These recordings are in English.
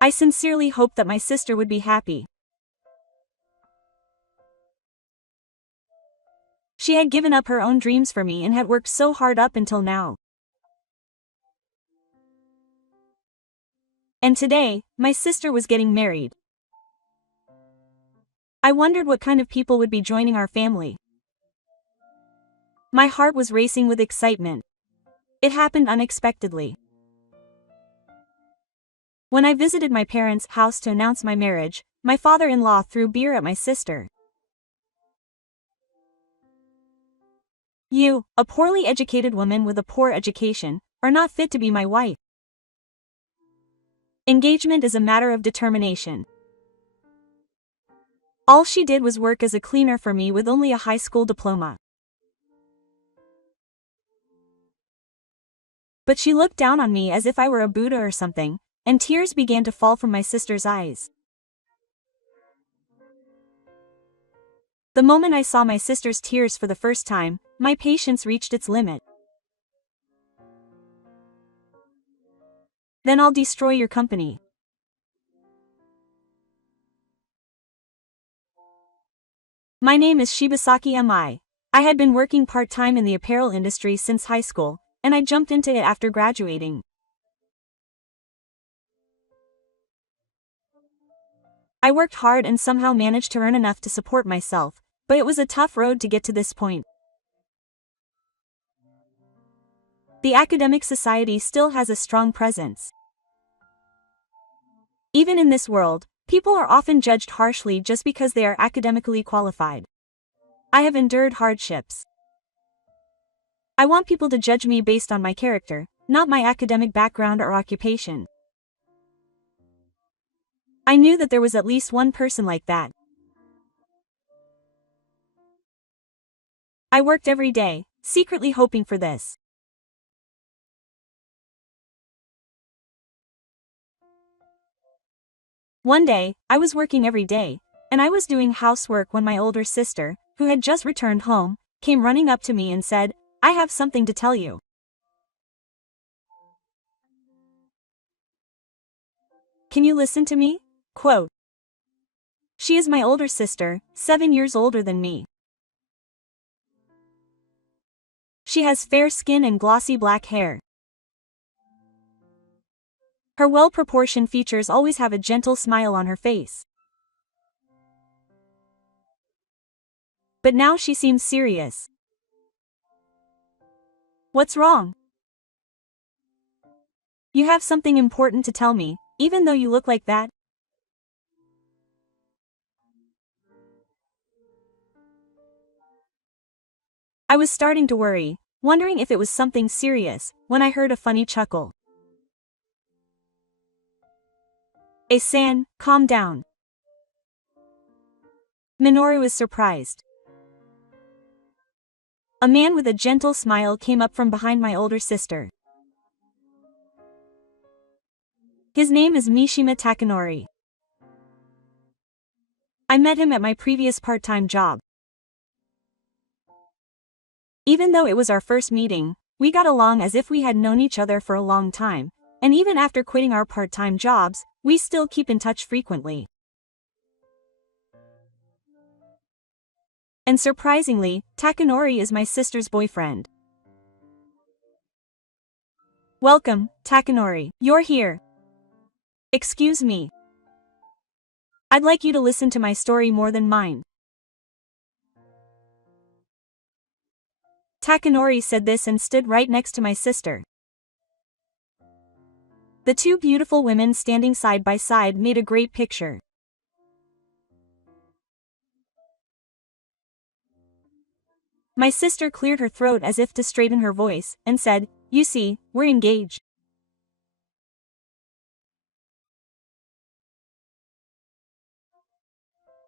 I sincerely hoped that my sister would be happy. She had given up her own dreams for me and had worked so hard up until now. And today, my sister was getting married. I wondered what kind of people would be joining our family. My heart was racing with excitement. It happened unexpectedly. When I visited my parents' house to announce my marriage, my father-in-law threw beer at my sister. "You, a poorly educated woman with a poor education, are not fit to be my wife. Engagement is a matter of determination." All she did was work as a cleaner for me with only a high school diploma. But she looked down on me as if I were a Buddha or something, and tears began to fall from my sister's eyes. The moment I saw my sister's tears for the first time, my patience reached its limit. "Then I'll destroy your company." My name is Shibasaki Amai. I had been working part-time in the apparel industry since high school, and I jumped into it after graduating. I worked hard and somehow managed to earn enough to support myself, but it was a tough road to get to this point. The academic society still has a strong presence. Even in this world, people are often judged harshly just because they are academically qualified. I have endured hardships. I want people to judge me based on my character, not my academic background or occupation. I knew that there was at least one person like that. I worked every day, secretly hoping for this. One day, I was working every day, and I was doing housework when my older sister, who had just returned home, came running up to me and said, "I have something to tell you." "Can you listen to me?" Quote. She is my older sister, 7 years older than me. She has fair skin and glossy black hair. Her well-proportioned features always have a gentle smile on her face. But now she seems serious. "What's wrong? You have something important to tell me, even though you look like that?" I was starting to worry, wondering if it was something serious, when I heard a funny chuckle. "San, calm down." Minoru was surprised. A man with a gentle smile came up from behind my older sister. His name is Mishima Takanori. I met him at my previous part-time job. Even though it was our first meeting, we got along as if we had known each other for a long time, and even after quitting our part-time jobs, we still keep in touch frequently. And surprisingly, Takanori is my sister's boyfriend. "Welcome, Takanori. You're here." "Excuse me. I'd like you to listen to my story more than mine." Takanori said this and stood right next to my sister. The two beautiful women standing side by side made a great picture. My sister cleared her throat as if to straighten her voice, and said, "You see, we're engaged."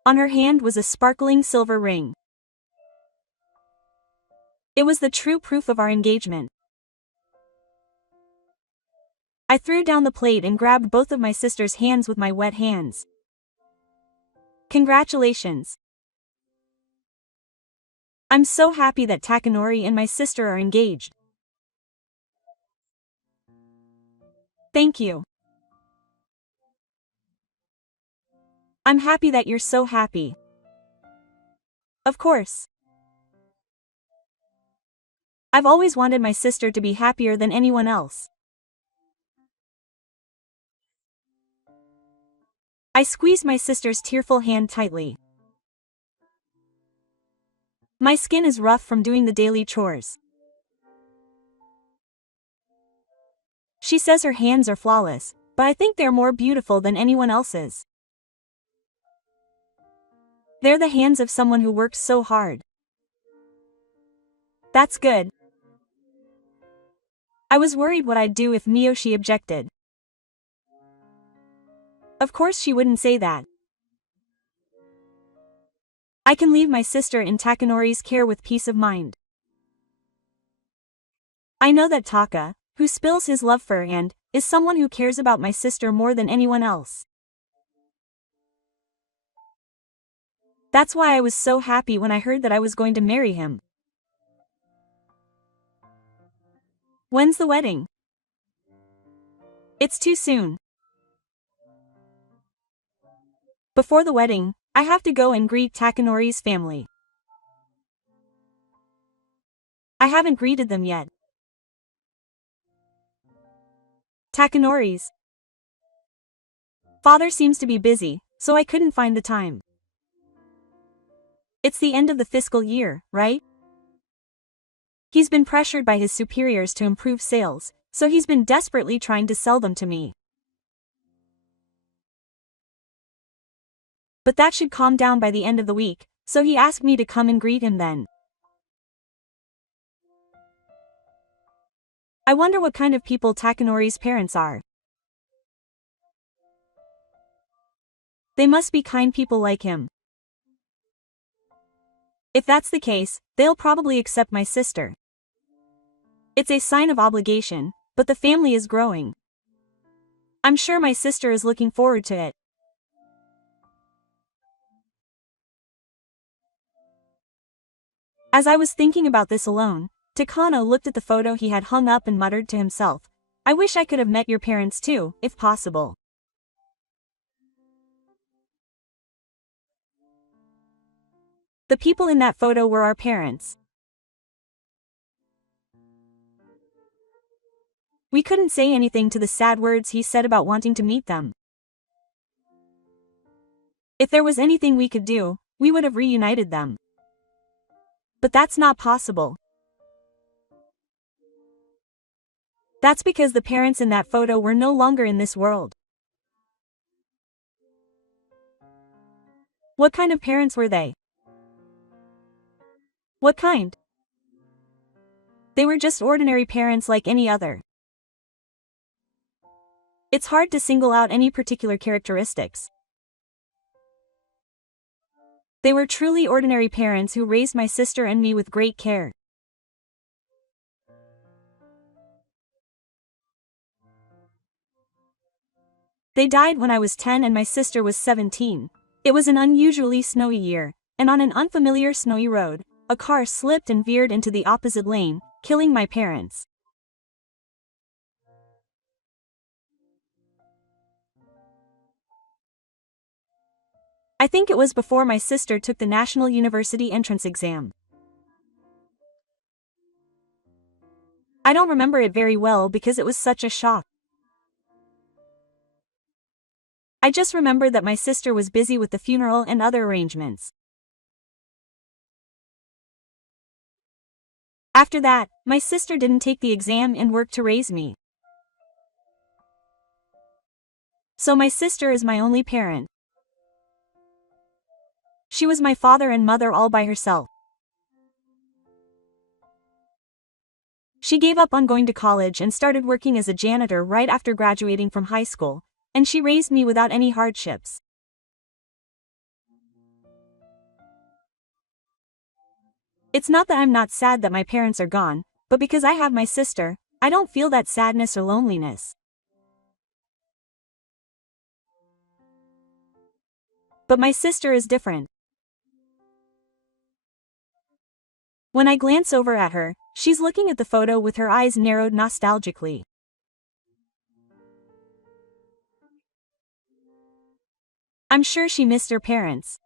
On her hand was a sparkling silver ring. It was the true proof of our engagement. I threw down the plate and grabbed both of my sister's hands with my wet hands. "Congratulations. I'm so happy that Takanori and my sister are engaged." "Thank you." I'm happy that you're so happy. Of course. I've always wanted my sister to be happier than anyone else. I squeezed my sister's tearful hand tightly. My skin is rough from doing the daily chores. She says her hands are flawless, but I think they're more beautiful than anyone else's. They're the hands of someone who works so hard. That's good. I was worried what I'd do if Miyoshi objected. Of course she wouldn't say that. I can leave my sister in Takanori's care with peace of mind. I know that Taka, who spills his love for and is someone who cares about my sister more than anyone else. That's why I was so happy when I heard that I was going to marry him. When's the wedding? It's too soon. Before the wedding, I have to go and greet Takanori's family. I haven't greeted them yet. Takanori's father seems to be busy, so I couldn't find the time. It's the end of the fiscal year, right? He's been pressured by his superiors to improve sales, so he's been desperately trying to sell them to me. But that should calm down by the end of the week, so he asked me to come and greet him then. I wonder what kind of people Takanori's parents are. They must be kind people like him. If that's the case, they'll probably accept my sister. It's a sign of obligation, but the family is growing. I'm sure my sister is looking forward to it. As I was thinking about this alone, Takano looked at the photo he had hung up and muttered to himself, I wish I could have met your parents too, if possible. The people in that photo were our parents. We couldn't say anything to the sad words he said about wanting to meet them. If there was anything we could do, we would have reunited them. But that's not possible. That's because the parents in that photo were no longer in this world. What kind of parents were they? What kind? They were just ordinary parents like any other. It's hard to single out any particular characteristics. They were truly ordinary parents who raised my sister and me with great care. They died when I was 10 and my sister was 17. It was an unusually snowy year, and on an unfamiliar snowy road, a car slipped and veered into the opposite lane, killing my parents. I think it was before my sister took the National University entrance exam. I don't remember it very well because it was such a shock. I just remember that my sister was busy with the funeral and other arrangements. After that, my sister didn't take the exam and worked to raise me. So my sister is my only parent. She was my father and mother all by herself. She gave up on going to college and started working as a janitor right after graduating from high school, and she raised me without any hardships. It's not that I'm not sad that my parents are gone, but because I have my sister, I don't feel that sadness or loneliness. But my sister is different. When I glance over at her, she's looking at the photo with her eyes narrowed nostalgically. I'm sure she missed her parents.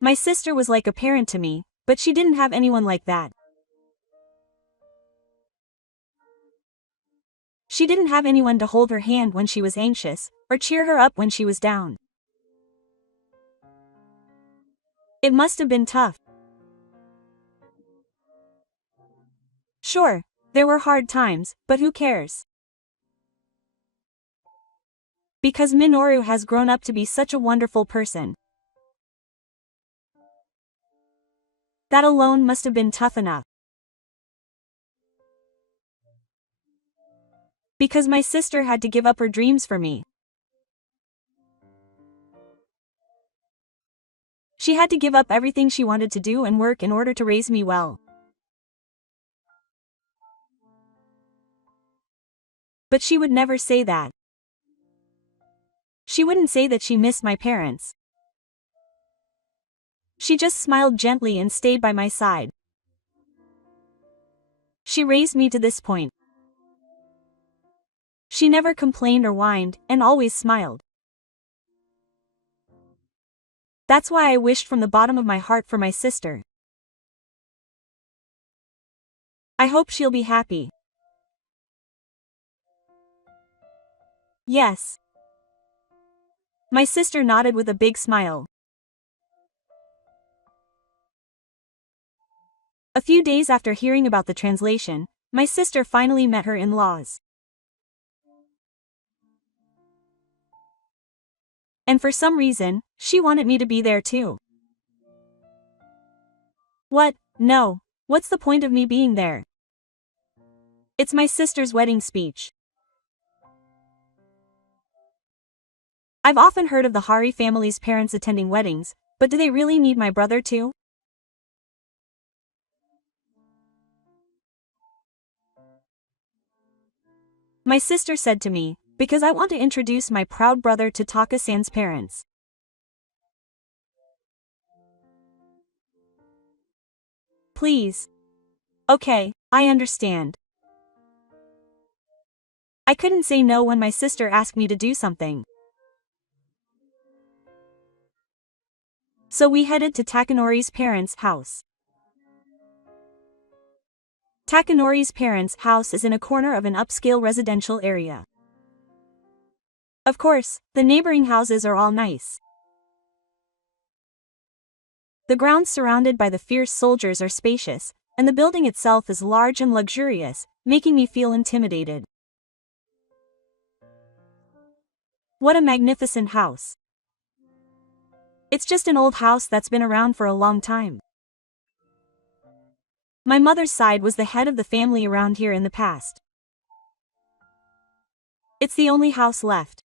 My sister was like a parent to me, but she didn't have anyone like that. She didn't have anyone to hold her hand when she was anxious, or cheer her up when she was down. It must have been tough. Sure, there were hard times, but who cares? Because Minoru has grown up to be such a wonderful person. That alone must have been tough enough. Because my sister had to give up her dreams for me. She had to give up everything she wanted to do and work in order to raise me well. But she would never say that. She wouldn't say that she missed my parents. She just smiled gently and stayed by my side. She raised me to this point. She never complained or whined, and always smiled. That's why I wished from the bottom of my heart for my sister. I hope she'll be happy. Yes. My sister nodded with a big smile. A few days after hearing about the translation, my sister finally met her in-laws. And for some reason, she wanted me to be there too. What? No. What's the point of me being there? It's my sister's wedding speech. I've often heard of the Hari family's parents attending weddings, but do they really need my brother too? My sister said to me, because I want to introduce my proud brother to Taka-san's parents. Please. Okay, I understand. I couldn't say no when my sister asked me to do something. So we headed to Takanori's parents' house. Takanori's parents' house is in a corner of an upscale residential area. Of course, the neighboring houses are all nice. The grounds surrounded by the fierce soldiers are spacious, and the building itself is large and luxurious, making me feel intimidated. What a magnificent house. It's just an old house that's been around for a long time. My mother's side was the head of the family around here in the past. It's the only house left.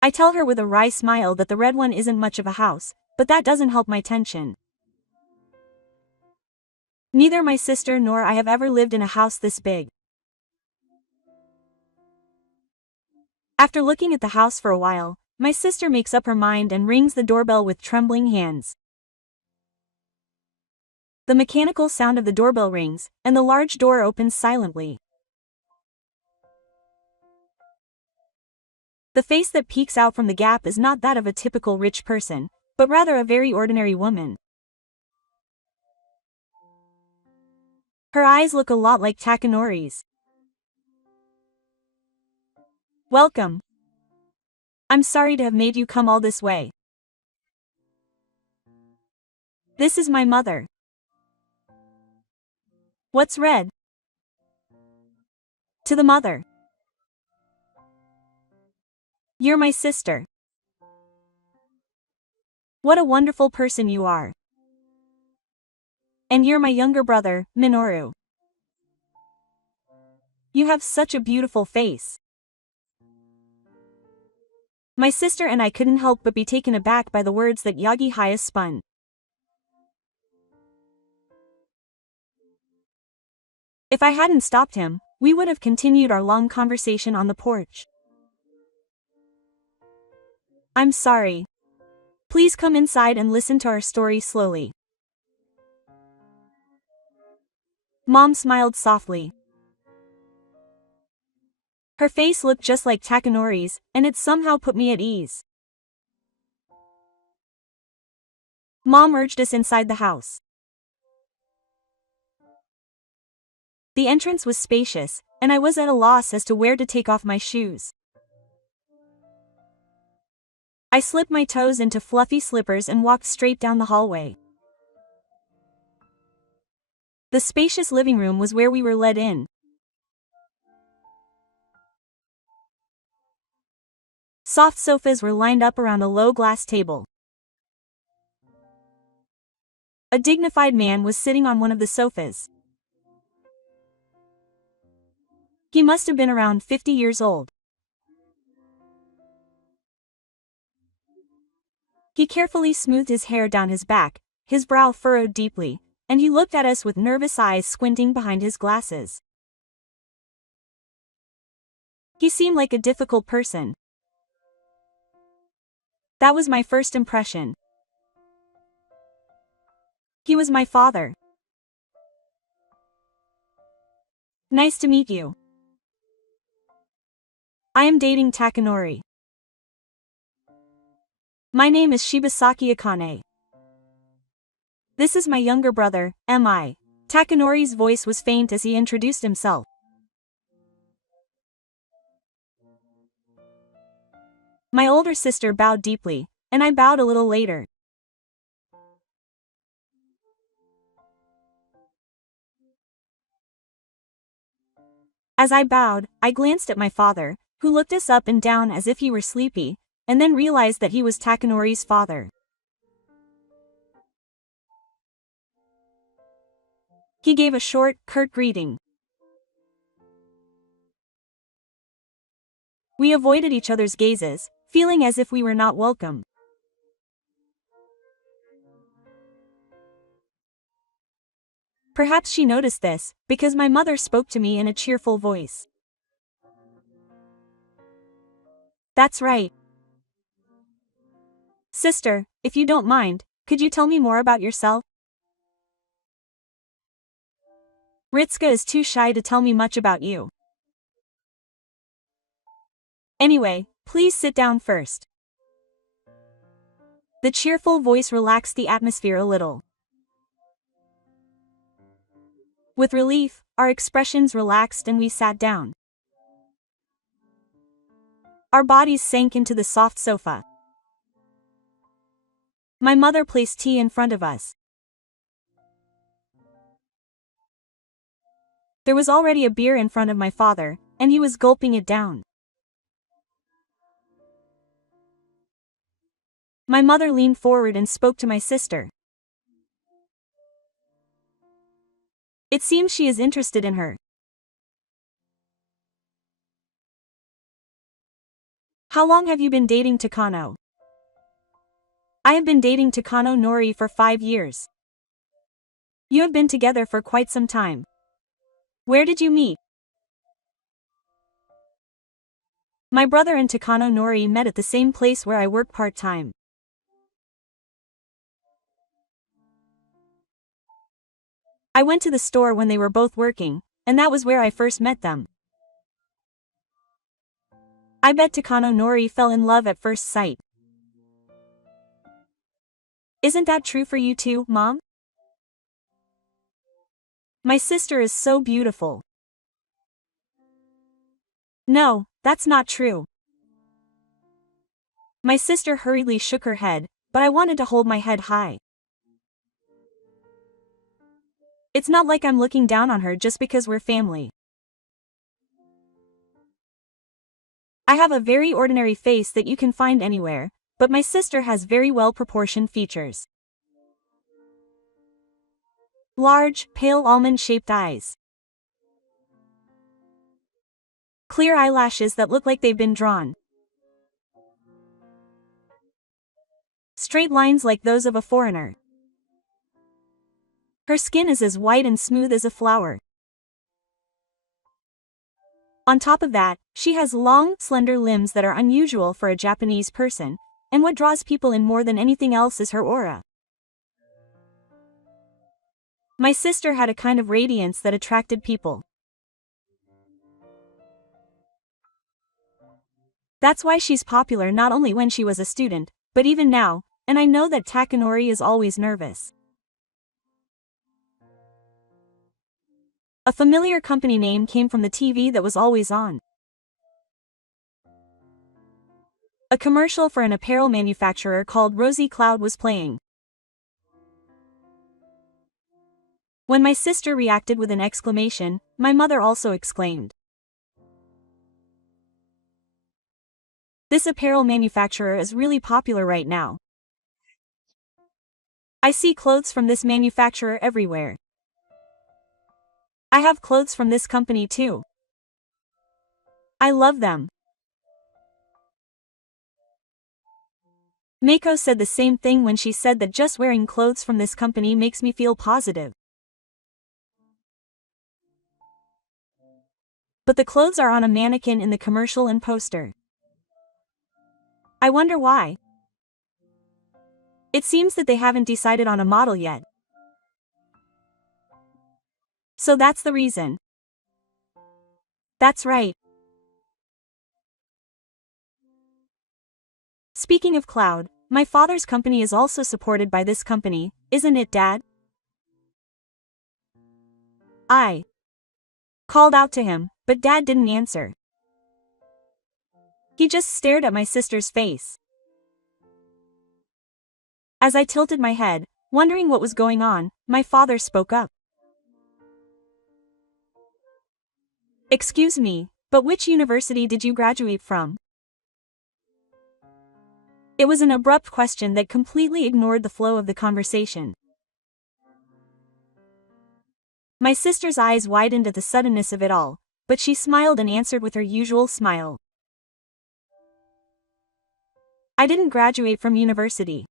I tell her with a wry smile that the red one isn't much of a house, but that doesn't help my tension. Neither my sister nor I have ever lived in a house this big. After looking at the house for a while, my sister makes up her mind and rings the doorbell with trembling hands. The mechanical sound of the doorbell rings, and the large door opens silently. The face that peeks out from the gap is not that of a typical rich person, but rather a very ordinary woman. Her eyes look a lot like Takanori's. Welcome. I'm sorry to have made you come all this way. This is my mother. What's red? To the mother. You're my sister. What a wonderful person you are. And you're my younger brother, Minoru. You have such a beautiful face. My sister and I couldn't help but be taken aback by the words that Yagi Haya spun. If I hadn't stopped him, we would have continued our long conversation on the porch. I'm sorry. Please come inside and listen to our story slowly. Mom smiled softly. Her face looked just like Takanori's, and it somehow put me at ease. Mom urged us inside the house. The entrance was spacious, and I was at a loss as to where to take off my shoes. I slipped my toes into fluffy slippers and walked straight down the hallway. The spacious living room was where we were led in. Soft sofas were lined up around a low glass table. A dignified man was sitting on one of the sofas. He must have been around 50 years old. He carefully smoothed his hair down his back, his brow furrowed deeply, and he looked at us with nervous eyes squinting behind his glasses. He seemed like a difficult person. That was my first impression. He was my father. Nice to meet you. I am dating Takanori. My name is Shibasaki Akane. This is my younger brother, M.I. Takanori's voice was faint as he introduced himself. My older sister bowed deeply, and I bowed a little later. As I bowed, I glanced at my father, who looked us up and down as if he were sleepy, and then realized that he was Takanori's father. He gave a short, curt greeting. We avoided each other's gazes, feeling as if we were not welcome. Perhaps she noticed this, because my mother spoke to me in a cheerful voice. That's right. Sister, if you don't mind, could you tell me more about yourself? Ritsuka is too shy to tell me much about you. Anyway, please sit down first. The cheerful voice relaxed the atmosphere a little. With relief, our expressions relaxed and we sat down. Our bodies sank into the soft sofa. My mother placed tea in front of us. There was already a beer in front of my father, and he was gulping it down. My mother leaned forward and spoke to my sister. It seems she is interested in her. How long have you been dating Takano? I have been dating Takano Nori for 5 years. You have been together for quite some time. Where did you meet? My brother and Takano Nori met at the same place where I work part-time. I went to the store when they were both working, and that was where I first met them. I bet Takano Nori fell in love at first sight. Isn't that true for you too, Mom? My sister is so beautiful. No, that's not true. My sister hurriedly shook her head, but I wanted to hold my head high. It's not like I'm looking down on her just because we're family. I have a very ordinary face that you can find anywhere, but my sister has very well-proportioned features. Large, pale almond-shaped eyes. Clear eyelashes that look like they've been drawn. Straight lines like those of a foreigner. Her skin is as white and smooth as a flower. On top of that, she has long, slender limbs that are unusual for a Japanese person, and what draws people in more than anything else is her aura. My sister had a kind of radiance that attracted people. That's why she's popular not only when she was a student, but even now, and I know that Takanori is always nervous. A familiar company name came from the TV that was always on. A commercial for an apparel manufacturer called Rosy Cloud was playing. When my sister reacted with an exclamation, my mother also exclaimed. This apparel manufacturer is really popular right now. I see clothes from this manufacturer everywhere. I have clothes from this company too. I love them. Mako said the same thing when she said that just wearing clothes from this company makes me feel positive. But the clothes are on a mannequin in the commercial and poster. I wonder why. It seems that they haven't decided on a model yet. So that's the reason. That's right. Speaking of Cloud, my father's company is also supported by this company, isn't it, Dad? I called out to him, but Dad didn't answer. He just stared at my sister's face. As I tilted my head, wondering what was going on, my father spoke up. Excuse me, but which university did you graduate from? It was an abrupt question that completely ignored the flow of the conversation. My sister's eyes widened at the suddenness of it all, but she smiled and answered with her usual smile. I didn't graduate from university.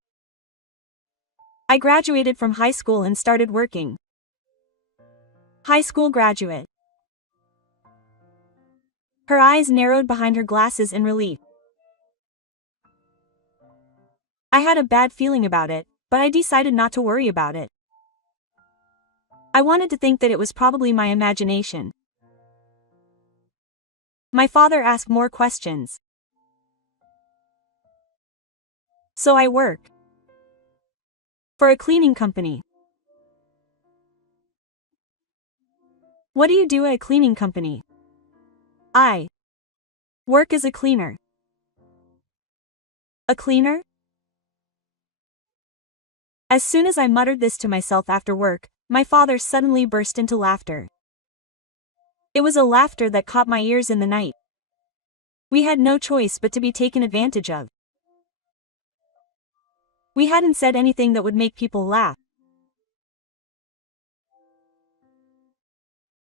I graduated from high school and started working. High school graduate. Her eyes narrowed behind her glasses in relief. I had a bad feeling about it, but I decided not to worry about it. I wanted to think that it was probably my imagination. My father asked more questions. So I work for a cleaning company. What do you do at a cleaning company? I work as a cleaner. A cleaner? As soon as I muttered this to myself after work, my father suddenly burst into laughter. It was a laughter that caught my ears in the night. We had no choice but to be taken advantage of. We hadn't said anything that would make people laugh.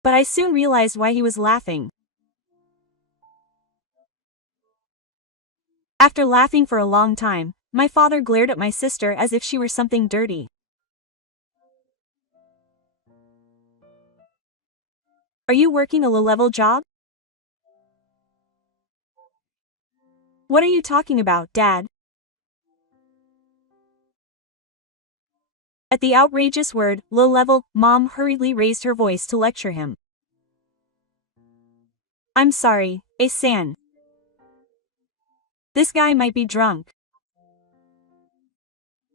But I soon realized why he was laughing. After laughing for a long time, my father glared at my sister as if she were something dirty. Are you working a low-level job? What are you talking about, Dad? At the outrageous word, low-level, Mom hurriedly raised her voice to lecture him. I'm sorry, A-san. This guy might be drunk.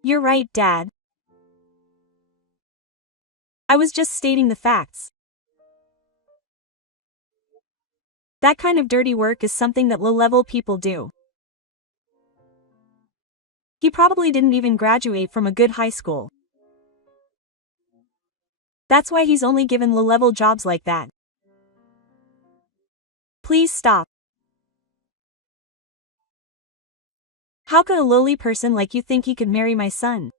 You're right, Dad. I was just stating the facts. That kind of dirty work is something that low-level people do. He probably didn't even graduate from a good high school. That's why he's only given low-level jobs like that. Please stop. How could a lowly person like you think he could marry my son?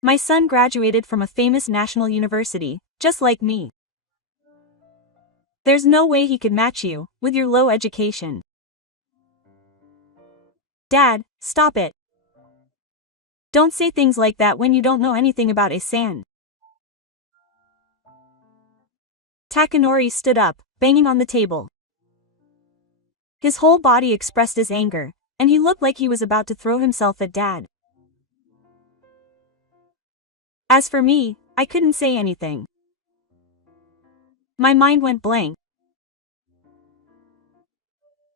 My son graduated from a famous national university, just like me. There's no way he could match you, with your low education. Dad, stop it. Don't say things like that when you don't know anything about A-san. Takanori stood up, banging on the table. His whole body expressed his anger, and he looked like he was about to throw himself at Dad. As for me, I couldn't say anything. My mind went blank.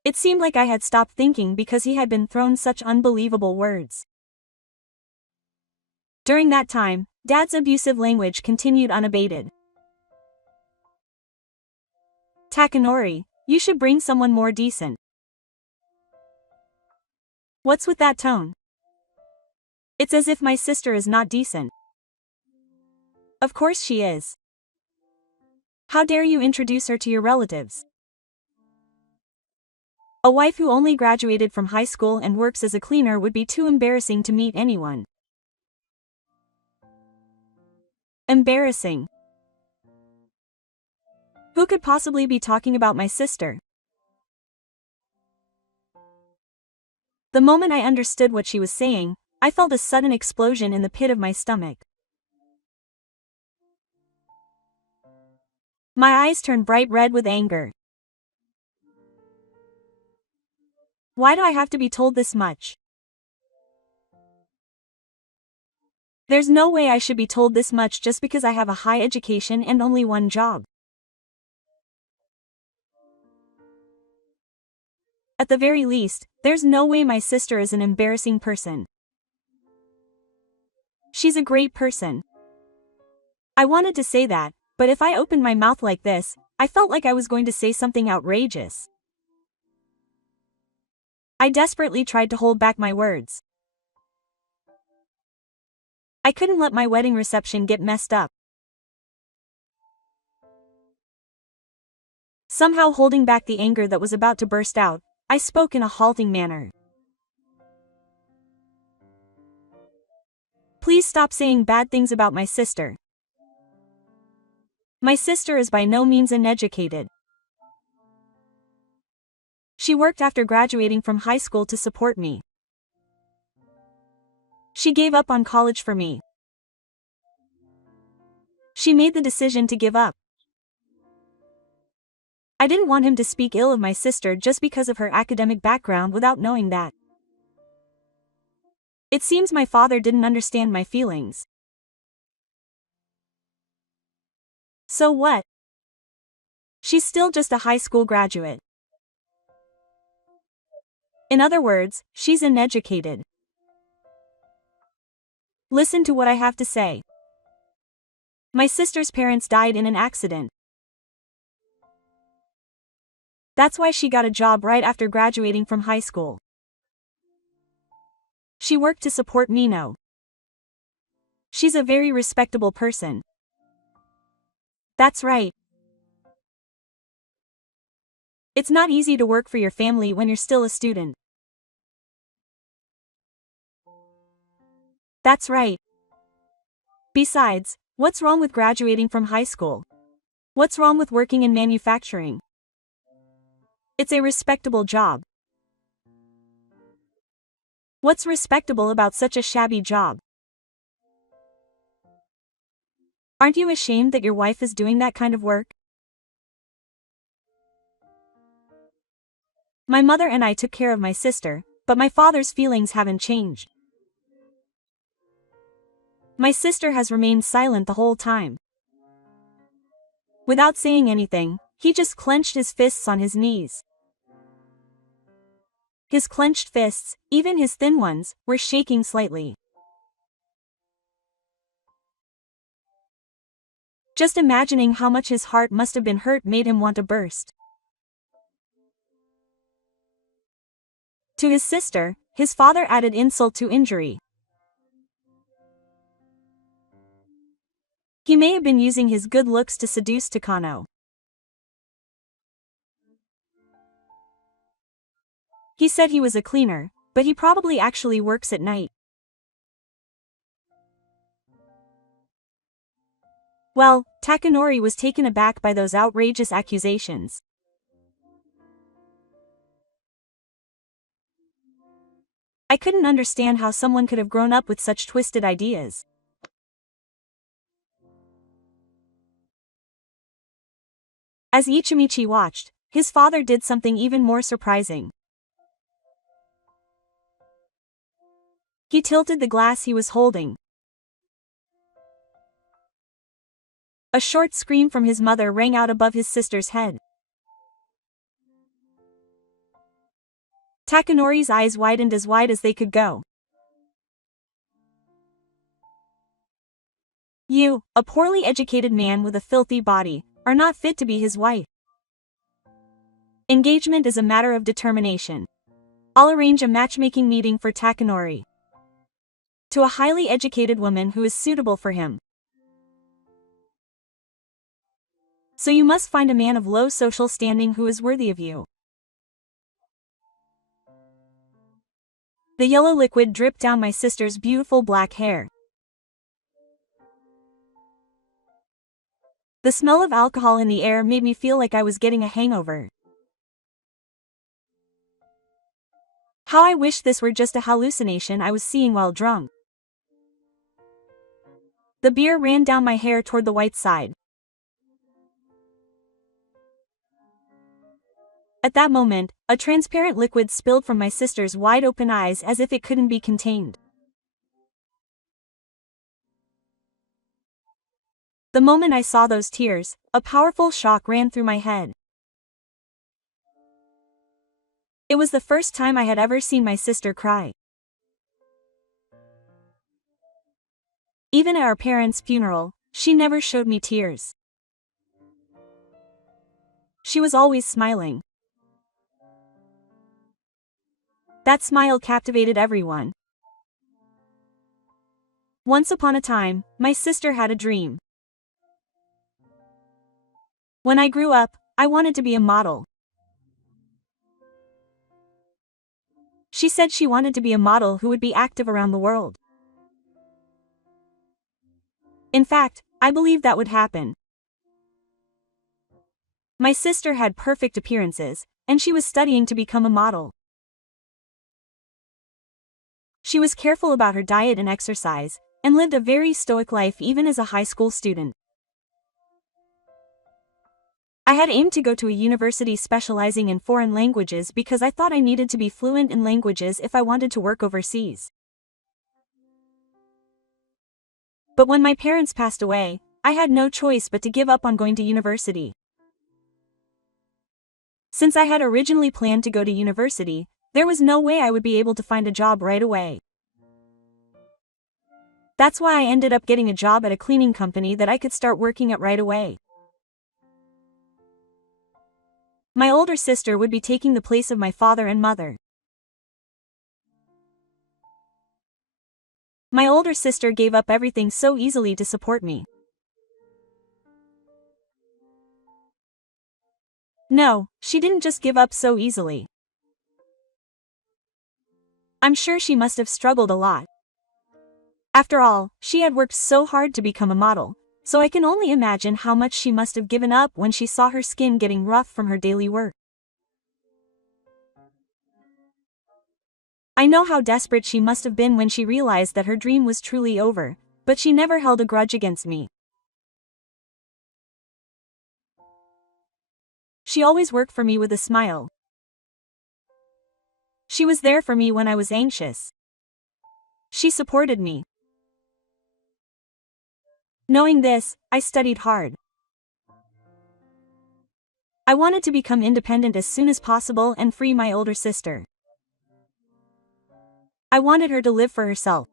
It seemed like I had stopped thinking because he had been thrown such unbelievable words. During that time, Dad's abusive language continued unabated. Takanori, you should bring someone more decent. What's with that tone? It's as if my sister is not decent. Of course she is. How dare you introduce her to your relatives? A wife who only graduated from high school and works as a cleaner would be too embarrassing to meet anyone. Embarrassing. Who could possibly be talking about my sister? The moment I understood what she was saying, I felt a sudden explosion in the pit of my stomach. My eyes turned bright red with anger. Why do I have to be told this much? There's no way I should be told this much just because I have a high education and only one job. At the very least, there's no way my sister is an embarrassing person. She's a great person. I wanted to say that, but if I opened my mouth like this, I felt like I was going to say something outrageous. I desperately tried to hold back my words. I couldn't let my wedding reception get messed up. Somehow holding back the anger that was about to burst out, I spoke in a halting manner. Please stop saying bad things about my sister. My sister is by no means uneducated. She worked after graduating from high school to support me. She gave up on college for me. She made the decision to give up. I didn't want him to speak ill of my sister just because of her academic background without knowing that. It seems my father didn't understand my feelings. So what? She's still just a high school graduate. In other words, she's uneducated. Listen to what I have to say. My sister's parents died in an accident. That's why she got a job right after graduating from high school. She worked to support Mino. She's a very respectable person. That's right. It's not easy to work for your family when you're still a student. That's right. Besides, what's wrong with graduating from high school? What's wrong with working in manufacturing? It's a respectable job. What's respectable about such a shabby job? Aren't you ashamed that your wife is doing that kind of work? My mother and I took care of my sister, but my father's feelings haven't changed. My sister has remained silent the whole time. Without saying anything, he just clenched his fists on his knees. His clenched fists, even his thin ones, were shaking slightly. Just imagining how much his heart must have been hurt made him want to burst. To his sister, his father added insult to injury. He may have been using his good looks to seduce Takano. He said he was a cleaner, but he probably actually works at night. Well, Takanori was taken aback by those outrageous accusations. I couldn't understand how someone could have grown up with such twisted ideas. As Ichimichi watched, his father did something even more surprising. He tilted the glass he was holding. A short scream from his mother rang out above his sister's head. Takanori's eyes widened as wide as they could go. You, a poorly educated man with a filthy body, are not fit to be his wife. Engagement is a matter of determination. I'll arrange a matchmaking meeting for Takanori. To a highly educated woman who is suitable for him. So you must find a man of low social standing who is worthy of you. The yellow liquid dripped down my sister's beautiful black hair. The smell of alcohol in the air made me feel like I was getting a hangover. How I wish this were just a hallucination I was seeing while drunk. The beer ran down my hair toward the white side. At that moment, a transparent liquid spilled from my sister's wide-open eyes as if it couldn't be contained. The moment I saw those tears, a powerful shock ran through my head. It was the first time I had ever seen my sister cry. Even at our parents' funeral, she never showed me tears. She was always smiling. That smile captivated everyone. Once upon a time, my sister had a dream. When I grew up, I wanted to be a model. She said she wanted to be a model who would be active around the world. In fact, I believe that would happen. My sister had perfect appearances, and she was studying to become a model. She was careful about her diet and exercise, and lived a very stoic life even as a high school student. I had aimed to go to a university specializing in foreign languages because I thought I needed to be fluent in languages if I wanted to work overseas. But when my parents passed away, I had no choice but to give up on going to university. Since I had originally planned to go to university, there was no way I would be able to find a job right away. That's why I ended up getting a job at a cleaning company that I could start working at right away. My older sister would be taking the place of my father and mother. My older sister gave up everything so easily to support me. No, she didn't just give up so easily. I'm sure she must have struggled a lot. After all, she had worked so hard to become a model, so I can only imagine how much she must have given up when she saw her skin getting rough from her daily work. I know how desperate she must have been when she realized that her dream was truly over, but she never held a grudge against me. She always worked for me with a smile. She was there for me when I was anxious. She supported me. Knowing this, I studied hard. I wanted to become independent as soon as possible and free my older sister. I wanted her to live for herself.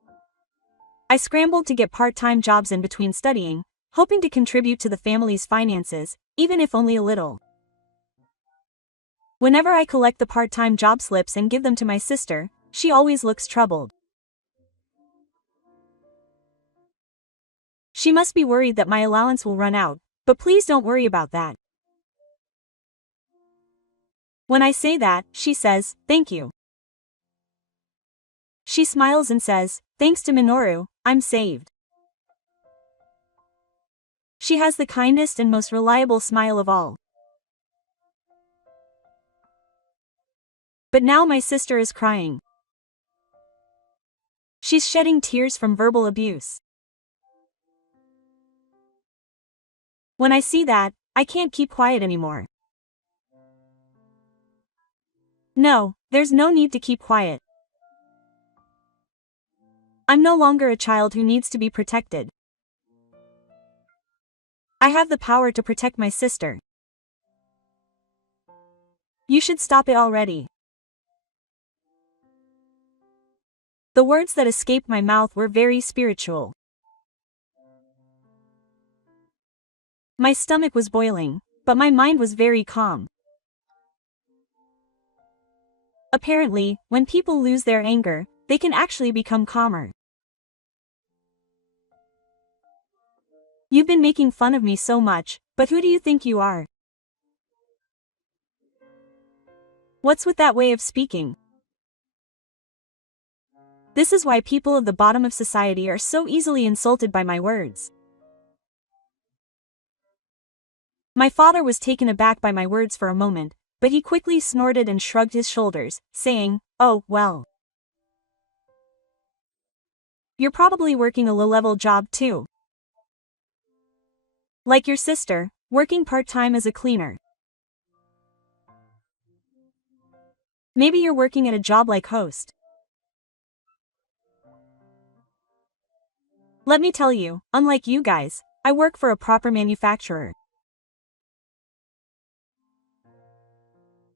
I scrambled to get part-time jobs in between studying, hoping to contribute to the family's finances, even if only a little. Whenever I collect the part-time job slips and give them to my sister, she always looks troubled. She must be worried that my allowance will run out, but please don't worry about that. When I say that, she says, "Thank you." She smiles and says, "Thanks to Minoru, I'm saved." She has the kindest and most reliable smile of all. But now my sister is crying. She's shedding tears from verbal abuse. When I see that, I can't keep quiet anymore. No, there's no need to keep quiet. I'm no longer a child who needs to be protected. I have the power to protect my sister. You should stop it already. The words that escaped my mouth were very spiritual. My stomach was boiling, but my mind was very calm. Apparently, when people lose their anger, they can actually become calmer. You've been making fun of me so much, but who do you think you are? What's with that way of speaking? This is why people of the bottom of society are so easily insulted by my words. My father was taken aback by my words for a moment, but he quickly snorted and shrugged his shoulders, saying, "Oh, well. You're probably working a low-level job too. Like your sister, working part-time as a cleaner. Maybe you're working at a job like host. Let me tell you, unlike you guys, I work for a proper manufacturer.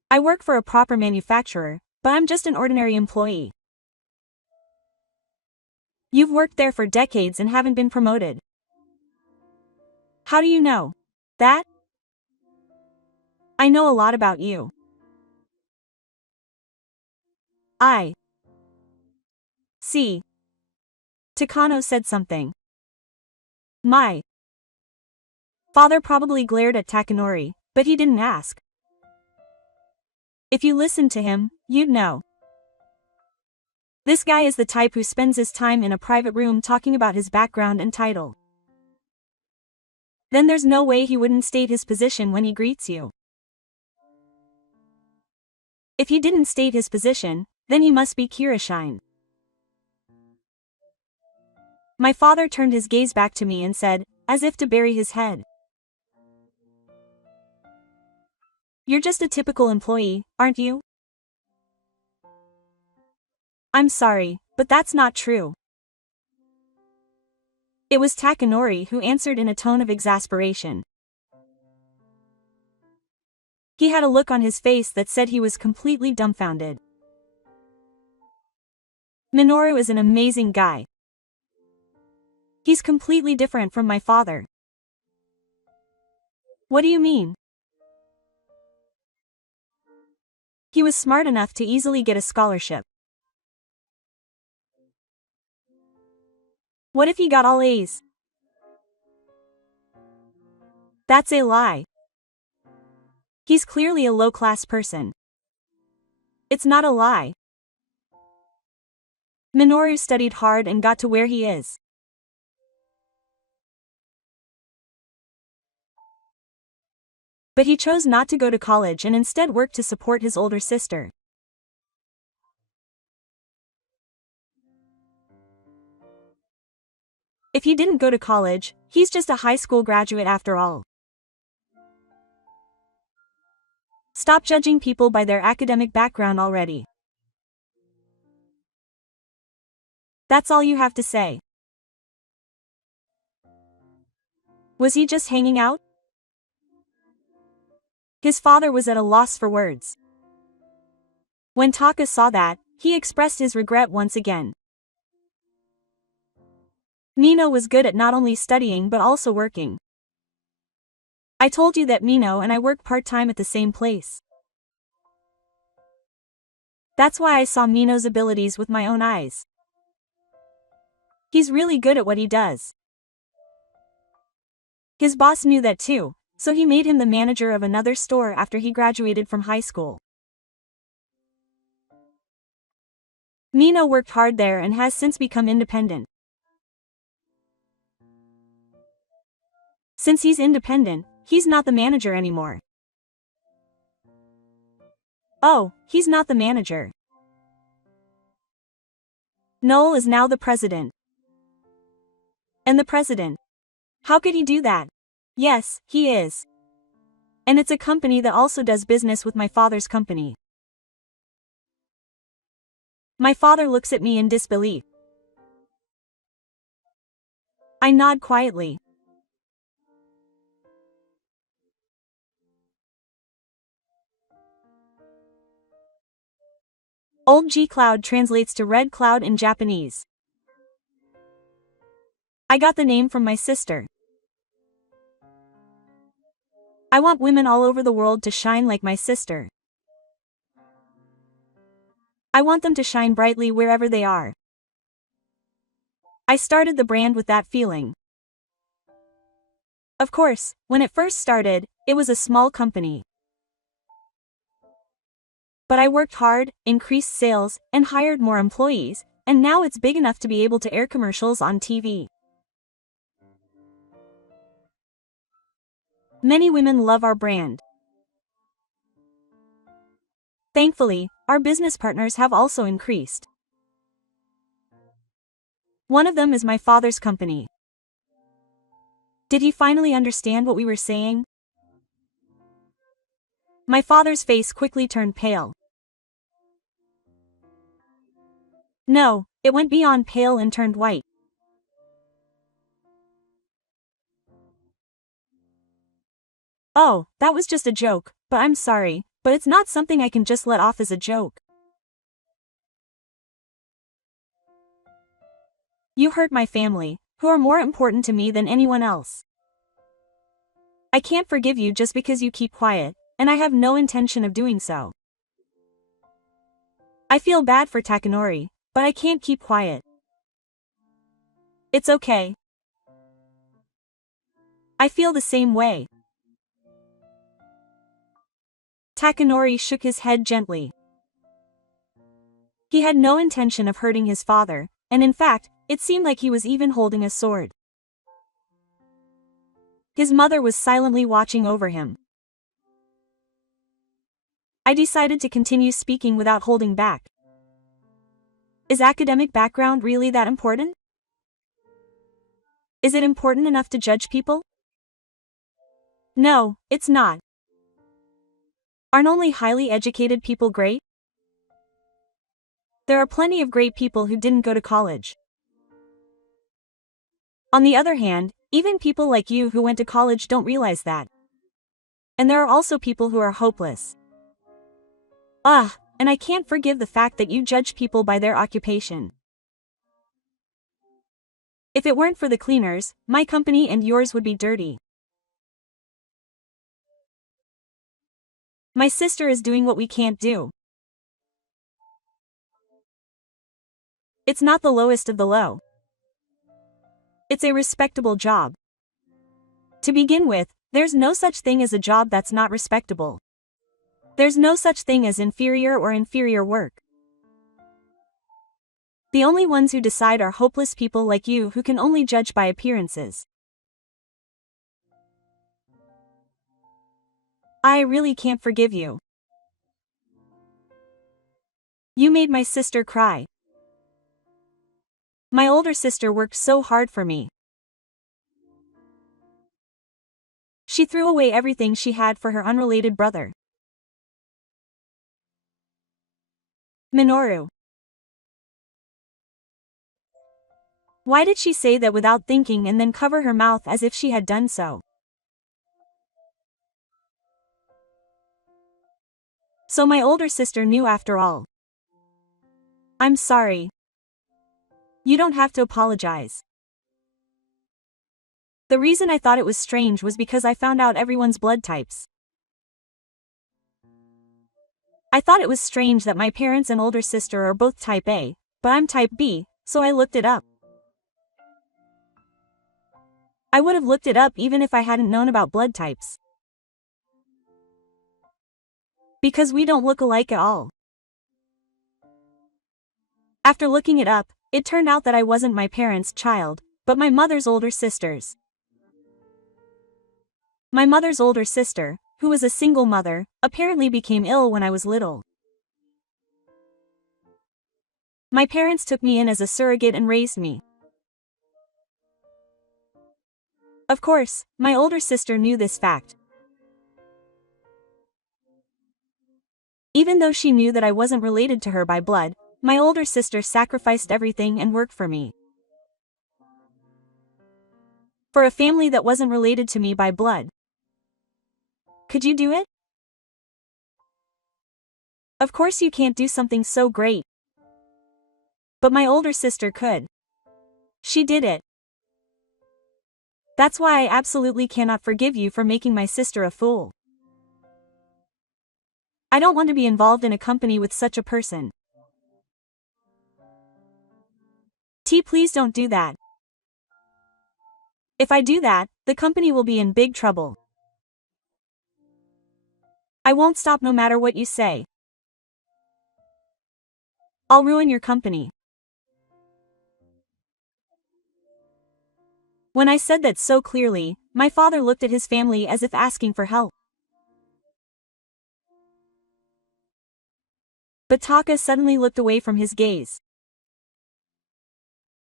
I work for a proper manufacturer, but I'm just an ordinary employee. You've worked there for decades and haven't been promoted. How do you know that? I know a lot about you. I see. Takano said something. My father probably glared at Takanori, but he didn't ask. If you listened to him, you'd know. This guy is the type who spends his time in a private room talking about his background and title. Then there's no way he wouldn't state his position when he greets you. If he didn't state his position, then he must be Kirishine. My father turned his gaze back to me and said, as if to bury his head. You're just a typical employee, aren't you? I'm sorry, but that's not true. It was Takanori who answered in a tone of exasperation. He had a look on his face that said he was completely dumbfounded. Minoru is an amazing guy. He's completely different from my father. What do you mean? He was smart enough to easily get a scholarship. What if he got all A's? That's a lie. He's clearly a low-class person. It's not a lie. Minoru studied hard and got to where he is. But he chose not to go to college and instead worked to support his older sister. If he didn't go to college, he's just a high school graduate after all. Stop judging people by their academic background already. That's all you have to say. Was he just hanging out? His father was at a loss for words. When Taka saw that, he expressed his regret once again. Mino was good at not only studying but also working. I told you that Mino and I work part-time at the same place. That's why I saw Mino's abilities with my own eyes. He's really good at what he does. His boss knew that too, so he made him the manager of another store after he graduated from high school. Mino worked hard there and has since become independent. Since he's independent, he's not the manager anymore. Oh, he's not the manager. Noel is now the president. And the president. How could he do that? Yes, he is. And it's a company that also does business with my father's company. My father looks at me in disbelief. I nod quietly. Old G cloud translates to red cloud in Japanese. I got the name from my sister. I want women all over the world to shine like my sister. I want them to shine brightly wherever they are. I started the brand with that feeling. Of course, when it first started, it was a small company. But I worked hard, increased sales, and hired more employees, and now it's big enough to be able to air commercials on TV. Many women love our brand. Thankfully, our business partners have also increased. One of them is my father's company. Did he finally understand what we were saying? My father's face quickly turned pale. No, it went beyond pale and turned white. Oh, that was just a joke, but I'm sorry, but it's not something I can just let off as a joke. You hurt my family, who are more important to me than anyone else. I can't forgive you just because you keep quiet, and I have no intention of doing so. I feel bad for Takanori, but I can't keep quiet. It's okay. I feel the same way. Takanori shook his head gently. He had no intention of hurting his father, and in fact, it seemed like he was even holding a sword. His mother was silently watching over him. I decided to continue speaking without holding back. Is academic background really that important? Is it important enough to judge people? No, it's not. Aren't only highly educated people great? There are plenty of great people who didn't go to college. On the other hand, even people like you who went to college don't realize that. And there are also people who are hopeless. And I can't forgive the fact that you judge people by their occupation. If it weren't for the cleaners, my company and yours would be dirty. My sister is doing what we can't do. It's not the lowest of the low. It's a respectable job. To begin with, there's no such thing as a job that's not respectable. There's no such thing as inferior or inferior work. The only ones who decide are hopeless people like you who can only judge by appearances. I really can't forgive you. You made my sister cry. My older sister worked so hard for me. She threw away everything she had for her unrelated brother. Minoru. Why did she say that without thinking and then cover her mouth as if she had done so? So my older sister knew after all. I'm sorry. You don't have to apologize. The reason I thought it was strange was because I found out everyone's blood types. I thought it was strange that my parents and older sister are both type A, but I'm type B, so I looked it up. I would have looked it up even if I hadn't known about blood types. Because we don't look alike at all. After looking it up, it turned out that I wasn't my parents' child, but my mother's older sister's. My mother's older sister, who was a single mother, apparently became ill when I was little. My parents took me in as a surrogate and raised me. Of course, my older sister knew this fact. Even though she knew that I wasn't related to her by blood, my older sister sacrificed everything and worked for me. For a family that wasn't related to me by blood. Could you do it? Of course you can't do something so great. But my older sister could. She did it. That's why I absolutely cannot forgive you for making my sister a fool. I don't want to be involved in a company with such a person. T, please don't do that. If I do that, the company will be in big trouble. I won't stop no matter what you say. I'll ruin your company. When I said that so clearly, my father looked at his family as if asking for help. But Taka suddenly looked away from his gaze,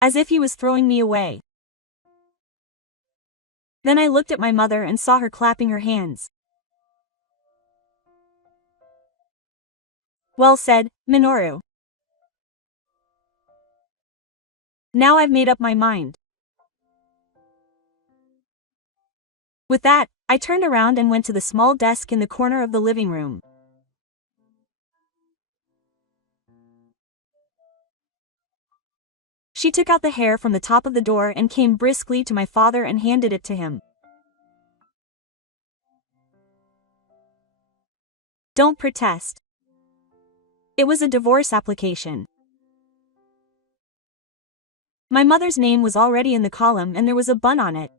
as if he was throwing me away. Then I looked at my mother and saw her clapping her hands. Well said, Minoru. Now I've made up my mind. With that, I turned around and went to the small desk in the corner of the living room. She took out the hair from the top of the door and came briskly to my father and handed it to him. Don't protest. It was a divorce application. My mother's name was already in the column and there was a bun on it.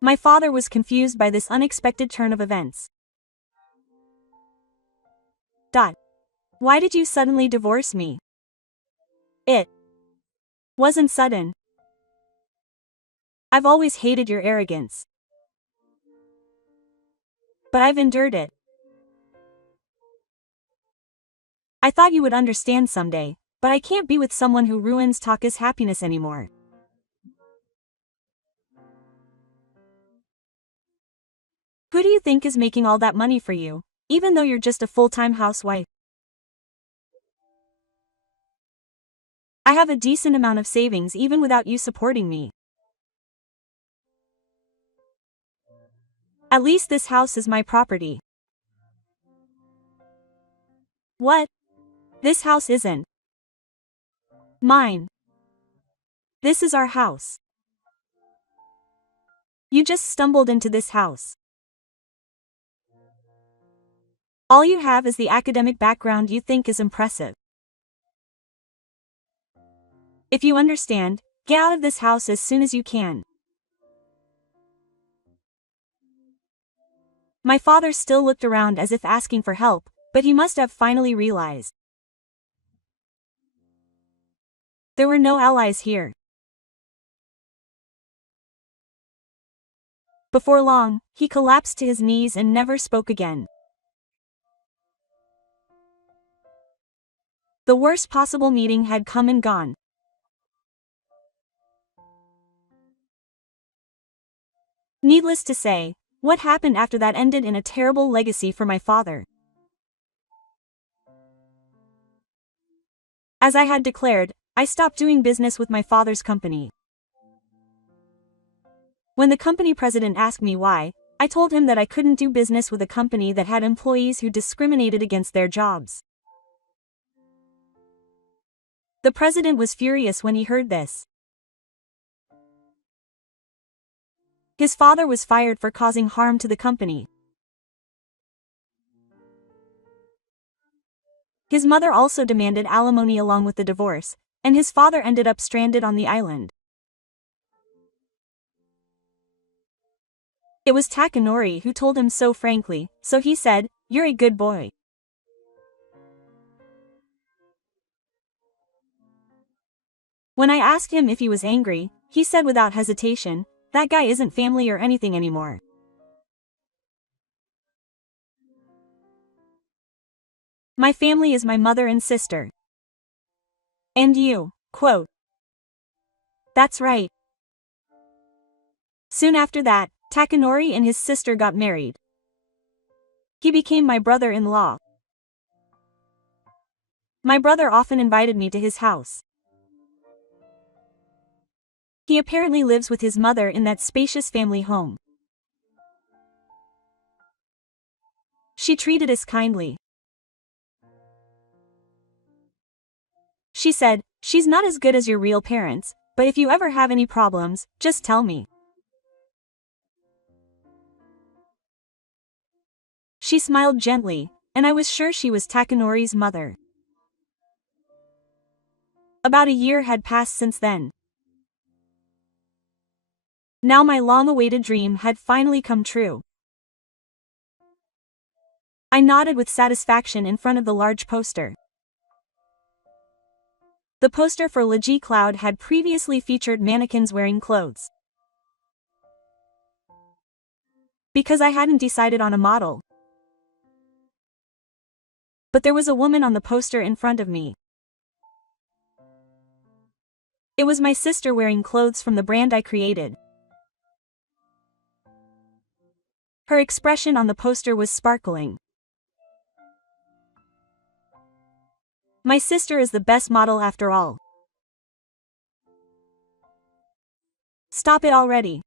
My father was confused by this unexpected turn of events. Why did you suddenly divorce me? It wasn't sudden. I've always hated your arrogance. But I've endured it. I thought you would understand someday, but I can't be with someone who ruins Taka's happiness anymore. Who do you think is making all that money for you, even though you're just a full-time housewife? I have a decent amount of savings even without you supporting me. At least this house is my property. What? This house isn't mine. This is our house. You just stumbled into this house. All you have is the academic background you think is impressive. If you understand, get out of this house as soon as you can. My father still looked around as if asking for help, but he must have finally realized. There were no allies here. Before long, he collapsed to his knees and never spoke again. The worst possible meeting had come and gone. Needless to say, what happened after that ended in a terrible legacy for my father. As I had declared, I stopped doing business with my father's company. When the company president asked me why, I told him that I couldn't do business with a company that had employees who discriminated against their jobs. The president was furious when he heard this. His father was fired for causing harm to the company. His mother also demanded alimony along with the divorce, and his father ended up stranded on the island. It was Takanori who told him so frankly, so he said, "You're a good boy." When I asked him if he was angry, he said without hesitation, "That guy isn't family or anything anymore." My family is my mother and sister. And you, quote. That's right. Soon after that, Takanori and his sister got married. He became my brother-in-law. My brother often invited me to his house. He apparently lives with his mother in that spacious family home. She treated us kindly. She said, "She's not as good as your real parents, but if you ever have any problems, just tell me." She smiled gently, and I was sure she was Takanori's mother. About a year had passed since then. Now my long-awaited dream had finally come true. I nodded with satisfaction in front of the large poster. The poster for Legi Cloud had previously featured mannequins wearing clothes. Because I hadn't decided on a model. But there was a woman on the poster in front of me. It was my sister wearing clothes from the brand I created. Her expression on the poster was sparkling. My sister is the best model after all. Stop it already.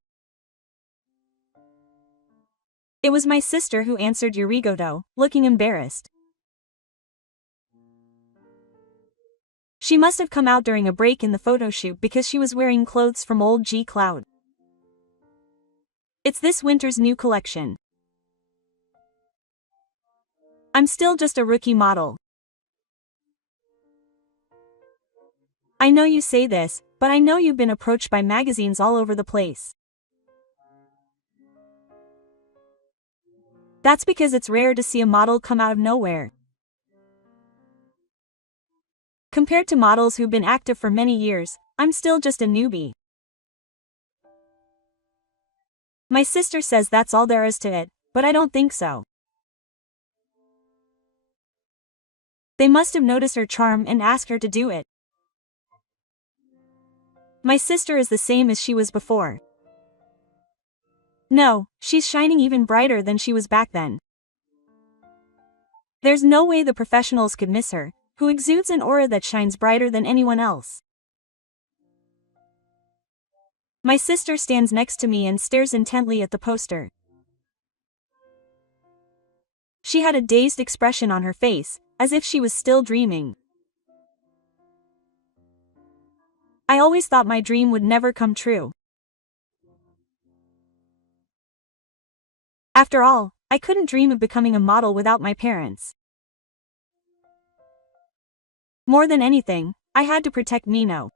It was my sister who answered Yurigoto, looking embarrassed. She must have come out during a break in the photo shoot because she was wearing clothes from old G Cloud. It's this winter's new collection. I'm still just a rookie model. I know you say this, but I know you've been approached by magazines all over the place. That's because it's rare to see a model come out of nowhere. Compared to models who've been active for many years, I'm still just a newbie. My sister says that's all there is to it, but I don't think so. They must have noticed her charm and asked her to do it. My sister is the same as she was before. No, she's shining even brighter than she was back then. There's no way the professionals could miss her, who exudes an aura that shines brighter than anyone else. My sister stands next to me and stares intently at the poster. She had a dazed expression on her face, as if she was still dreaming. I always thought my dream would never come true. After all, I couldn't dream of becoming a model without my parents. More than anything, I had to protect Mino.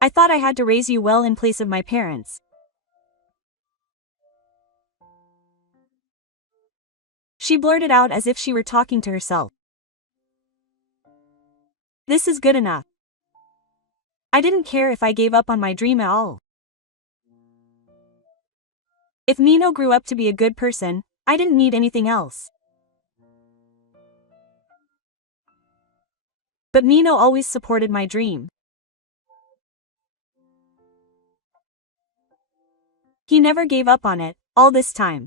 I thought I had to raise you well in place of my parents. She blurted out as if she were talking to herself. This is good enough. I didn't care if I gave up on my dream at all. If Mino grew up to be a good person, I didn't need anything else. But Mino always supported my dream. He never gave up on it, all this time.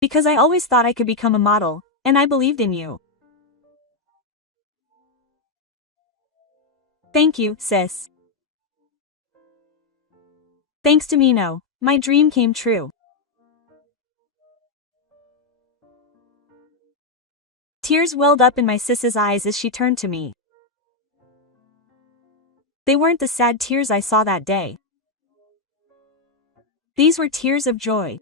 Because I always thought I could become a model, and I believed in you. Thank you, sis. Thanks to Mino, my dream came true. Tears welled up in my sis's eyes as she turned to me. They weren't the sad tears I saw that day. These were tears of joy.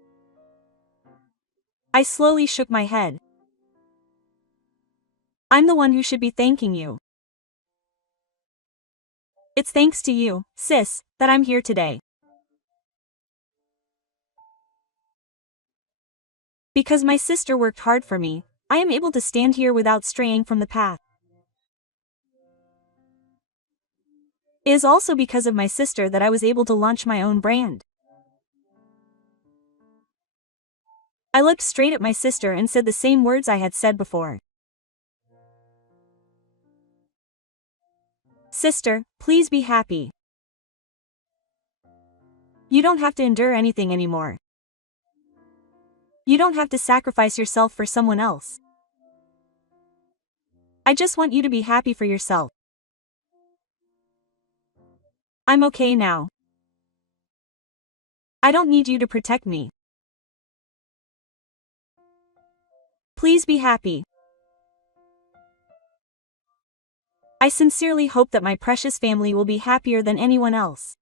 I slowly shook my head. I'm the one who should be thanking you. It's thanks to you, sis, that I'm here today. Because my sister worked hard for me, I am able to stand here without straying from the path. It is also because of my sister that I was able to launch my own brand. I looked straight at my sister and said the same words I had said before. Sister, please be happy. You don't have to endure anything anymore. You don't have to sacrifice yourself for someone else. I just want you to be happy for yourself. I'm okay now. I don't need you to protect me. Please be happy. I sincerely hope that my precious family will be happier than anyone else.